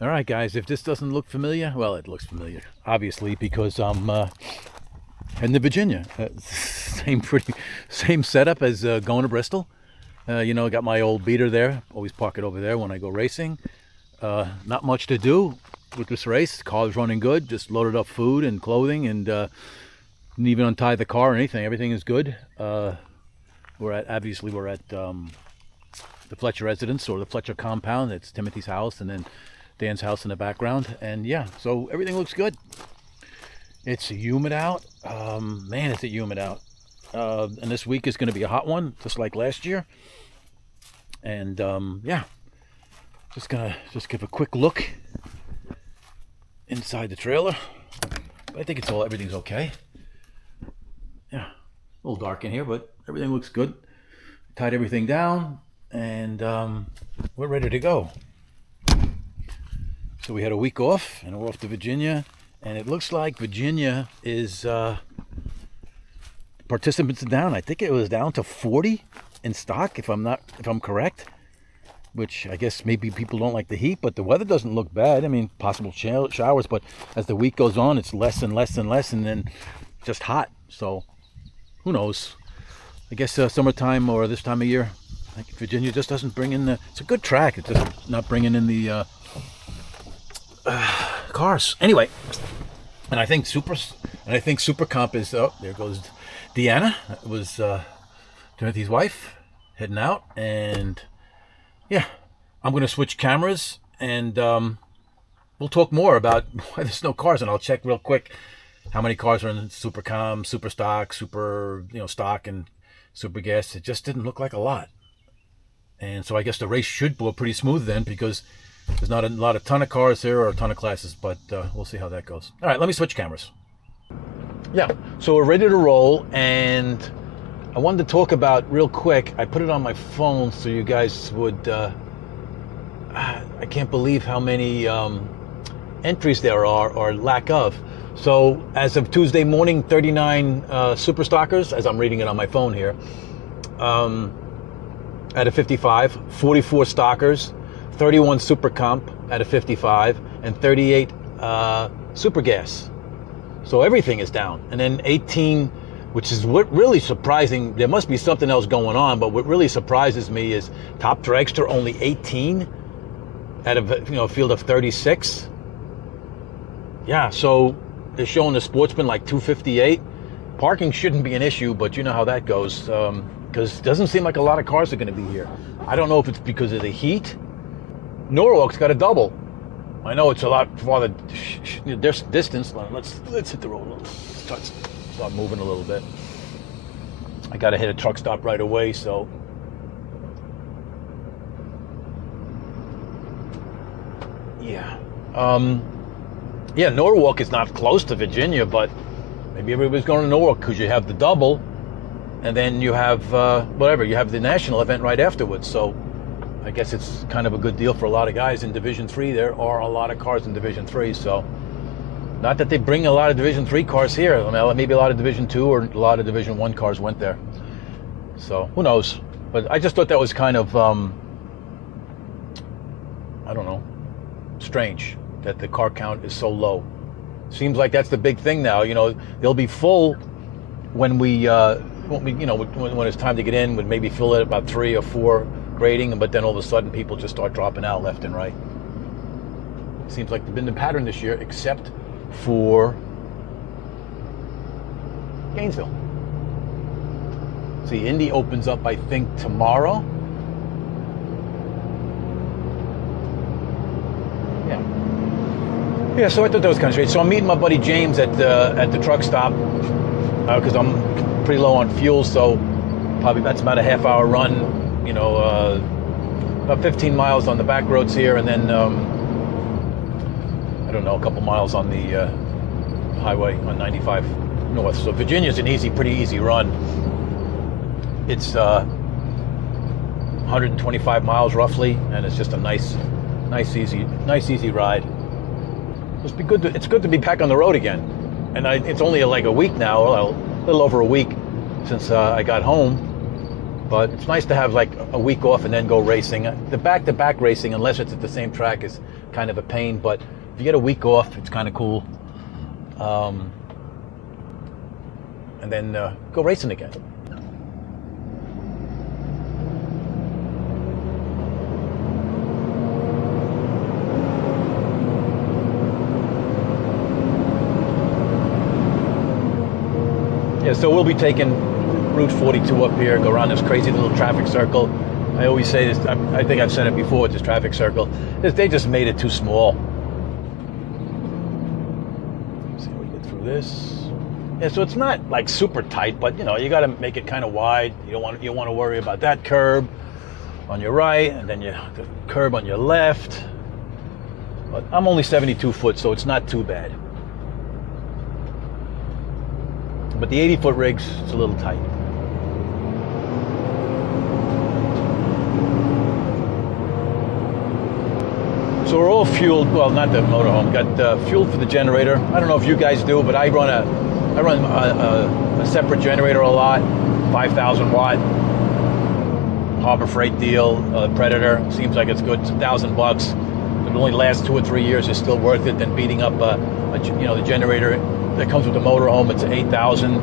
All right, guys, if this doesn't look familiar, well, it looks familiar, obviously, because I'm heading to Virginia. Same setup as going to Bristol. Got my old beater there. Always park it over there when I go racing. Not much to do with this race. Car's running good. Just loaded up food and clothing, and didn't even untie the car or anything. Everything is good. We're at the Fletcher residence, or the Fletcher compound. It's Timothy's house, and then Dan's house in the background. And yeah, so everything looks good. It's humid out. Man, is it humid out. And this week is going to be a hot one, just like last year. And yeah, just gonna give a quick look inside the trailer. I think everything's okay. Yeah, a little dark in here, but everything looks good. Tied everything down, and we're ready to go. So we had a week off, and we're off to Virginia, and it looks like Virginia is participants down. I think it was down to 40 in stock, if I'm correct. Which I guess maybe people don't like the heat, but the weather doesn't look bad. I mean, possible showers, but as the week goes on, it's less and less and less, and then just hot. So who knows? I guess summertime or this time of year, like Virginia just doesn't bring in the. It's a good track. It's just not bringing in the cars. Anyway, and I think Super Comp is. Oh, there goes Deanna. It was Timothy's wife heading out, and yeah, I'm going to switch cameras, and we'll talk more about why there's no cars, and I'll check real quick how many cars are in Super Com, Super Stock, Super Stock, and Super Gas. It just didn't look like a lot, and so I guess the race should go pretty smooth then, because there's not a ton of cars here or a ton of classes, but we'll see how that goes. All right, let me switch cameras. Yeah, so we're ready to roll, and I wanted to talk about real quick. I put it on my phone so you guys would. I can't believe how many entries there are, or lack of. So as of Tuesday morning, 39 super stockers, as I'm reading it on my phone here, at a 55, 44 stockers, 31 super comp at a 55, and 38 super gas. So everything is down. And then 18, which is what really surprising. There must be something else going on, but what really surprises me is top dragster only 18 out of a field of 36. Yeah, so they're showing the Sportsman like 258. Parking shouldn't be an issue, but you know how that goes, because it doesn't seem like a lot of cars are going to be here. I don't know if it's because of the heat. Norwalk's got a double. I know it's a lot farther distance. Let's hit the road. Start moving a little bit. I got to hit a truck stop right away, so. Yeah. Yeah, Norwalk is not close to Virginia, but maybe everybody's going to Norwalk because you have the double, and then you have you have the national event right afterwards. So I guess it's kind of a good deal for a lot of guys in Division 3. There are a lot of cars in Division 3, so not that they bring a lot of Division 3 cars here. I mean, maybe a lot of Division 2 or a lot of Division 1 cars went there. So who knows? But I just thought that was kind of, I don't know, strange that the car count is so low. Seems like that's the big thing now. They'll be full when when it's time to get in. Would maybe fill it about 3 or 4 grading, but then all of a sudden people just start dropping out left and right. Seems like been the pattern this year, except for Gainesville. See, Indy opens up, I think, tomorrow. Yeah, so I thought that was kind of strange. So I'm meeting my buddy James at the truck stop because I'm pretty low on fuel, so probably that's about a half-hour run. About 15 miles on the back roads here, and then I don't know, a couple miles on the highway on 95 north. So Virginia's an pretty easy run. It's 125 miles roughly, and it's just a nice easy ride. It's good to be back on the road again, and it's only like a week now, a little over a week since I got home. But it's nice to have like a week off and then go racing. The back-to-back racing, unless it's at the same track, is kind of a pain, but if you get a week off, it's kind of cool. And then go racing again. Yeah, so we'll be taking Route 42 up here, go around this crazy little traffic circle. I always say this, I think I've said it before, this traffic circle, they just made it too small. Let's see how we get through this. Yeah, so it's not like super tight, but you know, you got to make it kind of wide. You don't want to worry about that curb on your right, and then the curb on your left. But I'm only 72 foot, so it's not too bad. But the 80-foot rigs, it's a little tight. So we're all fueled, well, not the motorhome, got fuel for the generator. I don't know if you guys do, but I run a separate generator a lot, 5,000 watt Harbor Freight deal, Predator. Seems like it's good, it's $1,000. It only lasts 2 or 3 years, it's still worth it than beating up the generator that comes with the motorhome. It's $8,000,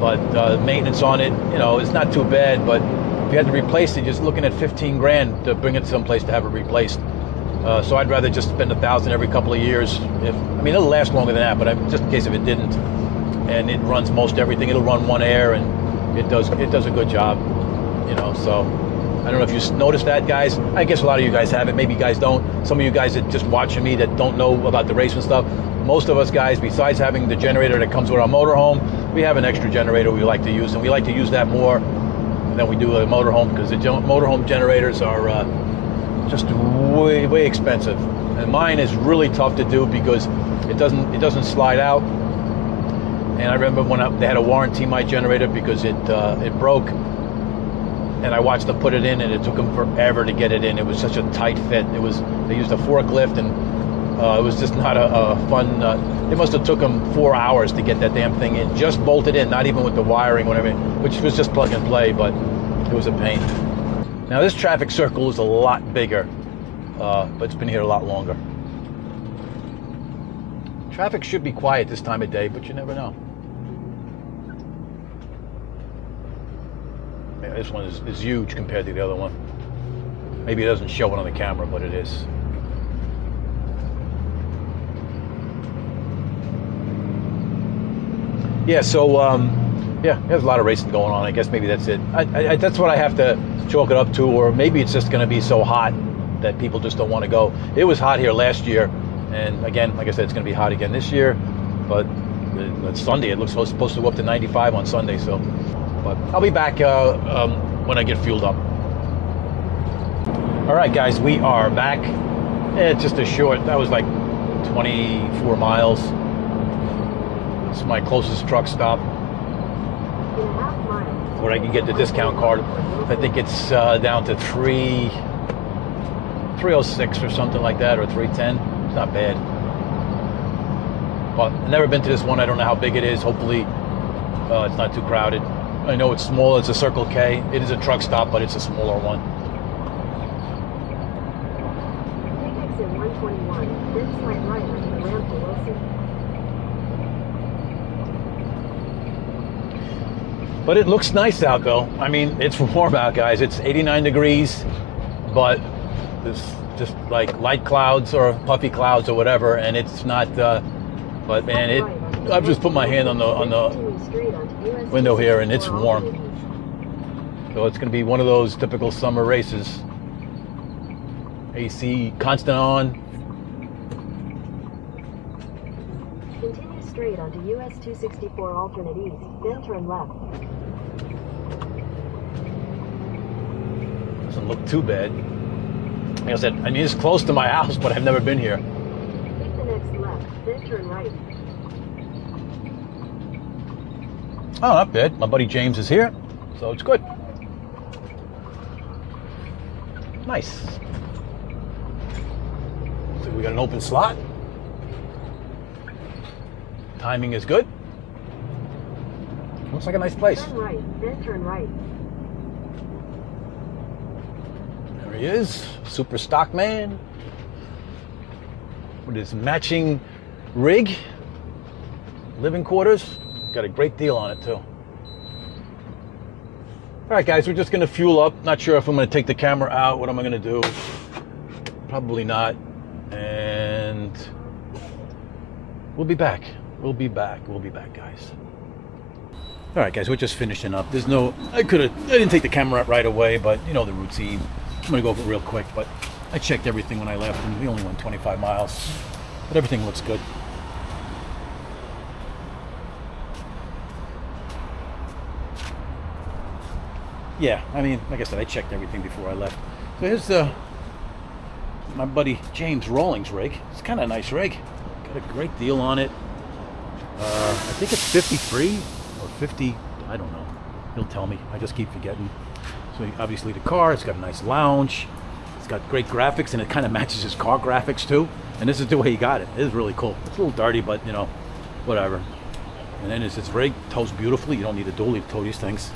but maintenance on it, you know, it's not too bad. But if you had to replace it, you're just looking at 15 grand to bring it someplace to have it replaced. So I'd rather just spend $1,000 every couple of years. I mean, it'll last longer than that, but just in case if it didn't, and it runs most everything. It'll run one air, and it does a good job, you know. So I don't know if you noticed that, guys. I guess a lot of you guys have it. Maybe you guys don't. Some of you guys that just watching me that don't know about the racing stuff. Most of us guys, besides having the generator that comes with our motorhome, we have an extra generator we like to use, and we like to use that more than we do a motorhome, because the motorhome generators are just way expensive. And mine is really tough to do because it doesn't slide out. And I remember when they had to warranty my generator because it broke, and I watched them put it in, and it took them forever to get it in. It was such a tight fit. They used a forklift, and it was just not a fun. It must have took them 4 hours to get that damn thing in, just bolted in, not even with the wiring, whatever, which was just plug and play, but it was a pain. Now this traffic circle is a lot bigger, but it's been here a lot longer. Traffic should be quiet this time of day, but you never know. Yeah, this one is huge compared to the other one. Maybe it doesn't show it on the camera, but it is. Yeah, so yeah, there's a lot of racing going on. I guess maybe that's it. That's what I have to chalk it up to, or maybe it's just going to be so hot that people just don't want to go. It was hot here last year, and again, like I said, it's going to be hot again this year. But it's Sunday. It looks supposed to go up to 95 on Sunday. So, but I'll be back when I get fueled up. All right, guys, we are back. It's just a short. That was like 24 miles. It's my closest truck stop where I can get the discount card. I think it's down to 306 or something like that, or 310. It's not bad. But I've never been to this one. I don't know how big it is. Hopefully it's not too crowded. I know it's small. It's a Circle K. It is a truck stop, but it's a smaller one. Take exit 121, then slight right onto the ramp to Wilson. But it looks nice out, though. I mean, it's warm out, guys. It's 89 degrees, but there's just like light clouds or puffy clouds or whatever, and it's not. But man, I've just put my hand on the window here, and it's warm. So it's going to be one of those typical summer races. AC constant on. Continue straight onto US 264 alternate east, then turn left. Doesn't look too bad. Like I said, I mean, it's close to my house, but I've never been here. Take the next left, then turn right. Oh, not bad. My buddy James is here, so it's good. Nice. So we got an open slot. Timing is good. Looks like a nice place. Turn right, then turn right. There he is, Super Stockman. with his matching rig, living quarters. Got a great deal on it too. All right, guys, we're just gonna fuel up. Not sure if I'm gonna take the camera out. What am I gonna do? Probably not. And we'll be back. We'll be back, guys. All right, guys, we're just finishing up. There's no, I didn't take the camera out right away, but you know the routine. I'm gonna go over it real quick, but I checked everything when I left, and we only went 25 miles, but everything looks good. Yeah, I mean, like I said, I checked everything before I left. So here's my buddy James Rawlings rig. It's kind of a nice rig. Got a great deal on it. I think it's 53 or 50. I don't know. He'll tell me. I just keep forgetting. So obviously the car, it's got a nice lounge. It's got great graphics, and it kind of matches his car graphics too. And this is the way he got it. It is really cool. It's a little dirty, but you know, whatever. And then it's rig, tows beautifully. You don't need a dually to tow these things.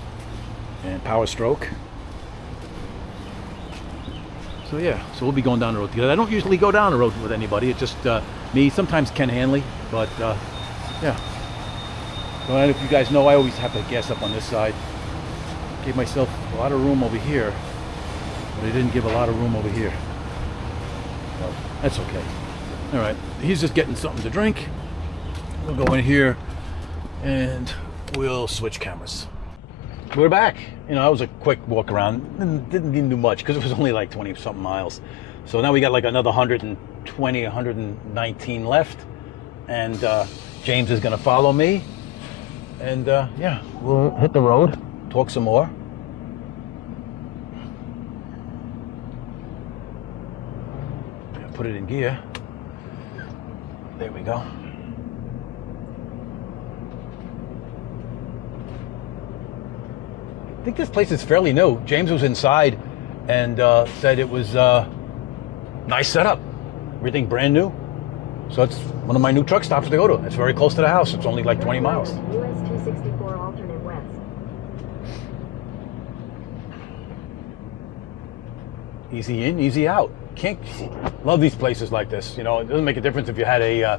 And power stroke. So yeah, so we'll be going down the road together. I don't usually go down the road with anybody. It's just me, sometimes Ken Hanley, but yeah. So if you guys know, I always have to gas up on this side. Gave myself a lot of room over here, but I didn't give a lot of room over here. So that's okay. All right, he's just getting something to drink. We'll go in here and we'll switch cameras. We're back. You know, that was a quick walk around. Didn't do much because it was only like 20 something miles. So now we got like another 120, 119 left. And James is going to follow me. And yeah, we'll hit the road, talk some more. Put it in gear. There we go. I think this place is fairly new. James was inside and said it was nice setup. Everything brand new. So it's one of my new truck stops to go to. It's very close to the house. It's only like 20 miles. US 264 alternate west. Easy in, easy out. Can't love these places like this. You know, it doesn't make a difference if you had a,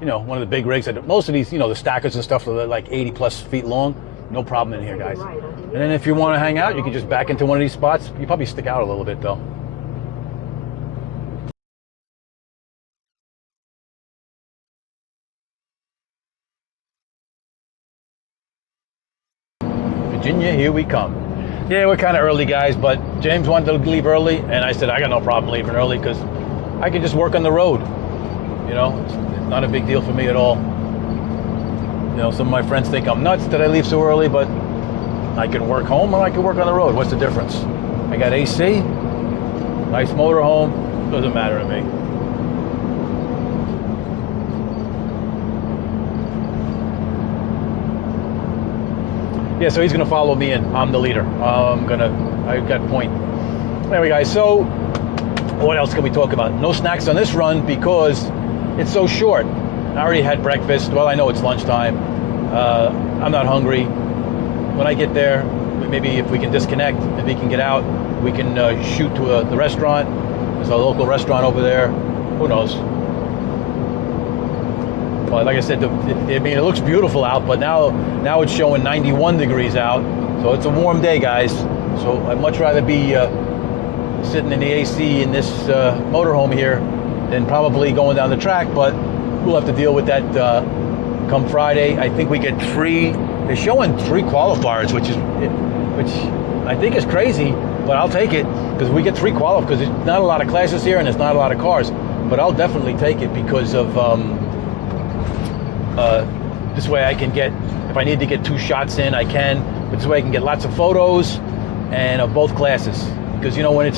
you know, one of the big rigs. Most of these, you know, the stackers and stuff are like 80 plus feet long. No problem in here, guys. And then if you want to hang out, you can just back into one of these spots. You probably stick out a little bit though. Virginia, here we come. Yeah, we're kind of early, guys, but James wanted to leave early, and I said I got no problem leaving early because I can just work on the road. You know, it's not a big deal for me at all. You know, some of my friends think I'm nuts that I leave so early, but I can work home or I can work on the road. What's the difference? I got AC, nice motorhome, doesn't matter to me. Yeah, so he's gonna follow me in. I'm the leader. I got point. Anyway, guys, so what else can we talk about? No snacks on this run because it's so short. I already had breakfast. Well, I know it's lunchtime. I'm not hungry. When I get there, maybe if we can disconnect, if we can get out, we can shoot to the restaurant. There's a local restaurant over there. Who knows? But like I said, I mean, it looks beautiful out, but now it's showing 91 degrees out. So it's a warm day, guys. So I'd much rather be sitting in the AC in this motorhome here than probably going down the track, but we'll have to deal with that come Friday. I think we get they're showing 3 qualifiers, which I think is crazy, but I'll take it because we get 3 qualifiers because there's not a lot of classes here and there's not a lot of cars, but I'll definitely take it because of this way I can get, if I need to get 2 shots in, I can, but this way I can get lots of photos and of both classes, because you know when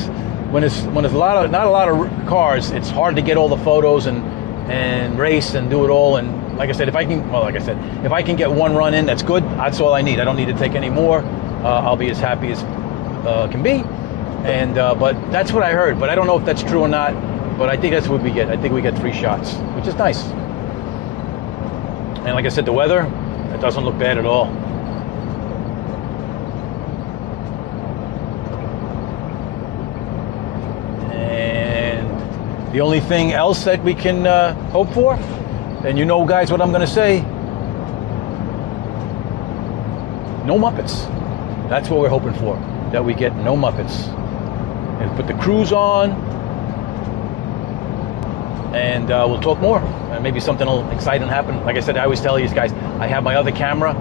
there's not a lot of cars, it's hard to get all the photos and race and do it all. And like I said, if I can get 1 run in, that's good. That's all I need. I don't need to take any more. I'll be as happy as can be. And but that's what I heard. But I don't know if that's true or not. But I think that's what we get. I think we get 3 shots, which is nice. And like I said, the weather, it doesn't look bad at all. And The only thing else that we can hope for, and you know, guys, what I'm going to say, no Muppets. That's what we're hoping for, that we get no Muppets. And put the cruise on, and we'll talk more. Maybe something exciting happen. Like I said, I always tell you guys, I have my other camera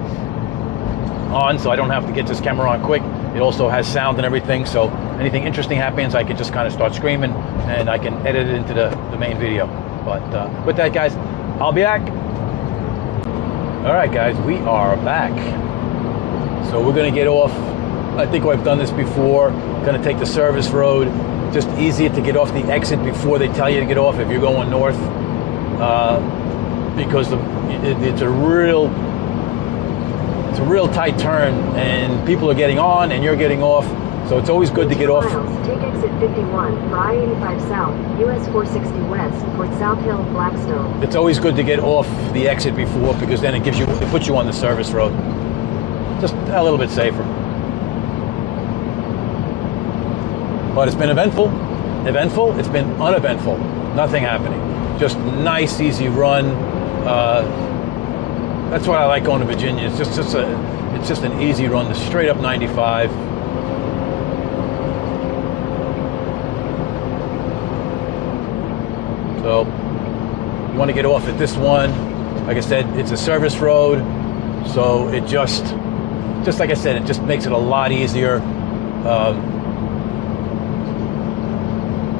on, so I don't have to get this camera on quick. It also has sound and everything, so anything interesting happens, I can just kind of start screaming, and I can edit it into the main video. But with that, guys, I'll be back. All right, guys, we are back. So we're going to get off. I think I've done this before. Going to take the service road. Just easier to get off the exit before they tell you to get off if you're going north, because it's a real tight turn, and people are getting on and you're getting off. So it's always good to get off. Take exit 51 for I-85 South, US 460 West, towards South Hill, Blackstone. It's always good to get off the exit before, because then it puts you on the service road. Just a little bit safer. But it's been eventful. It's been uneventful. Nothing happening. Just nice, easy run. That's why I like going to Virginia. It's just an easy run. The straight up 95. So you want to get off at this one. Like I said, it's a service road, so it just like I said, it just makes it a lot easier.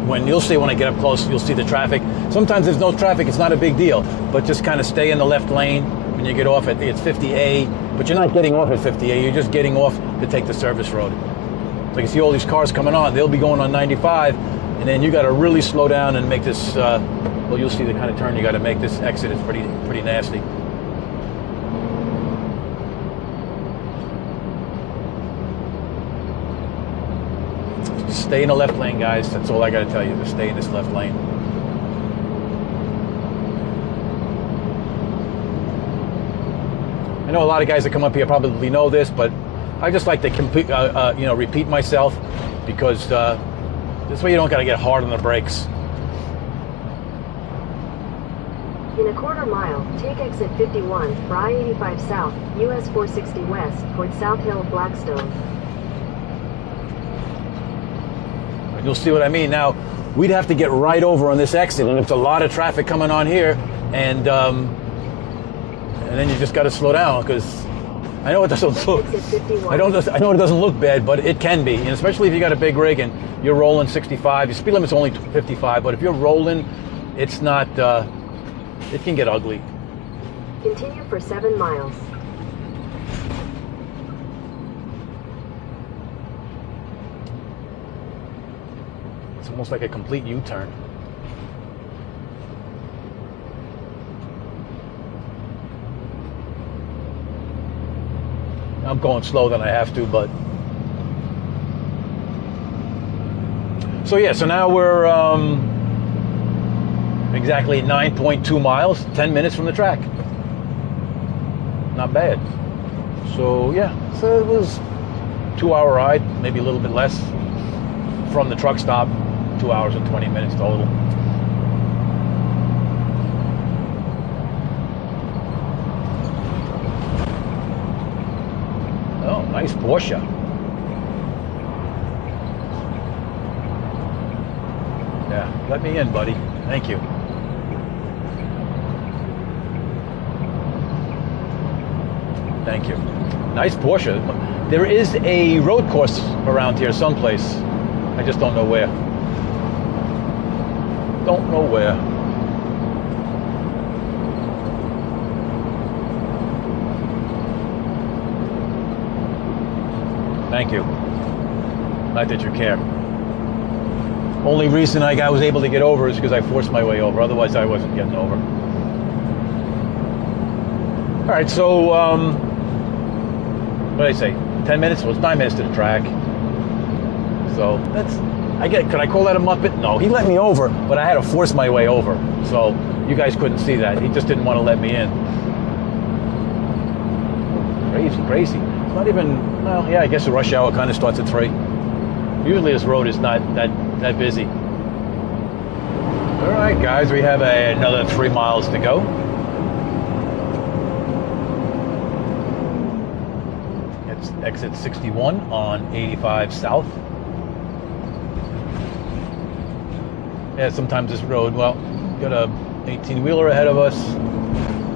When I get up close, you'll see the traffic. Sometimes there's no traffic, it's not a big deal, but just kind of stay in the left lane when you get off at it's 50A, but you're not getting off at 50A, you're just getting off to take the service road. So you see all these cars coming on, they'll be going on 95, and then you got to really slow down and make this, well, you'll see the kind of turn you got to make. This exit is pretty nasty. Stay in the left lane, guys. That's all I got to tell you. Just stay in this left lane. I know a lot of guys that come up here probably know this, but I just like to repeat myself, because this way you don't got to get hard on the brakes. In a quarter mile, take exit 51 for I-85 South, US 460 West, towards South Hill, Blackstone. You'll see what I mean. Now, we'd have to get right over on this exit, and it's a lot of traffic coming on here, and then you just got to slow down, because I know it doesn't look. I know it doesn't look bad, but it can be, and especially if you got a big rig and you're rolling 65. Your speed limit's only 55, but if you're rolling, it's not. It can get ugly. Continue for 7 miles. It's almost like a complete U-turn. I'm going slower than I have to, but... So yeah, so now we're exactly 9.2 miles, 10 minutes from the track. Not bad. So yeah, so it was a 2-hour ride, maybe a little bit less from the truck stop. 2 hours and 20 minutes total. Oh, nice Porsche. Yeah, let me in, buddy. Thank you. Thank you. Nice Porsche. There is a road course around here someplace. I just don't know where. Don't know where. Thank you. Not that you care. Only reason I was able to get over is because I forced my way over. Otherwise, I wasn't getting over. All right, so what did I say? 10 minutes? Well, it's 9 minutes to the track. So that's. Could I call that a Muppet? No, he let me over, but I had to force my way over. So you guys couldn't see that. He just didn't want to let me in. Crazy. It's not even, well, yeah, I guess the rush hour kind of starts at 3. Usually this road is not that busy. All right, guys, we have another 3 miles to go. It's exit 61 on 85 South. Yeah, sometimes this road, well, got a 18-wheeler ahead of us.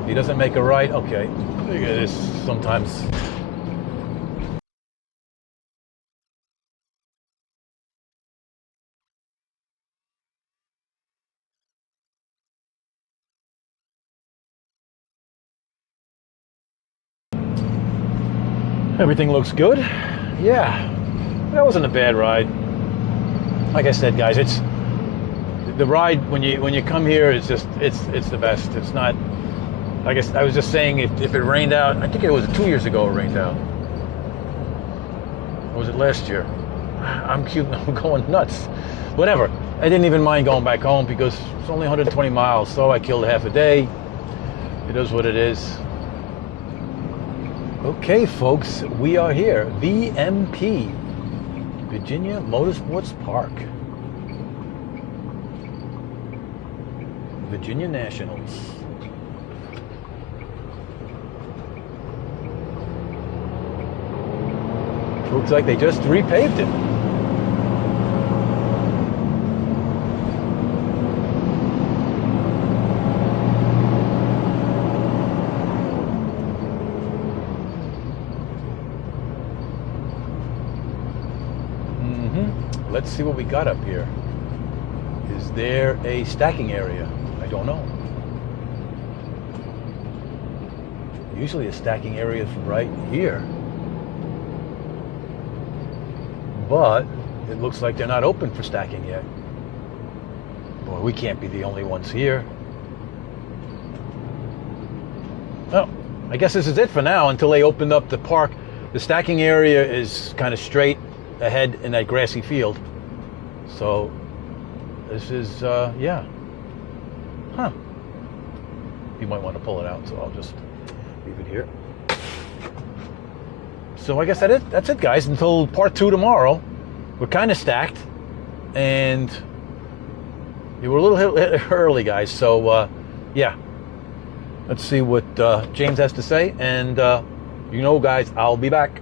He doesn't make a right. Okay, look at this. Sometimes. Everything looks good. Yeah, that wasn't a bad ride. Like I said, guys, it's the ride when you come here. It's just it's the best. It's not. I guess I was just saying if it rained out. I think it was 2 years ago it rained out. Or was it last year? I'm cute. I'm going nuts. Whatever. I didn't even mind going back home because it's only 120 miles. So I killed half a day. It is what it is. Okay, folks, we are here. VMP, Virginia Motorsports Park. Virginia Nationals. Looks like they just repaved it. Let's see what we got up here. Is there a stacking area? I don't know. Usually a stacking area is right here. But it looks like they're not open for stacking yet. Boy, we can't be the only ones here. Well, I guess this is it for now until they open up the park. The stacking area is kind of straight ahead in that grassy field. So this is, yeah. Huh. You might want to pull it out, so I'll just leave it here. So I guess that's it, guys. Until part 2 tomorrow. We're kind of stacked. And we were a little early, guys. So, yeah. Let's see what James has to say. And, you know, guys, I'll be back.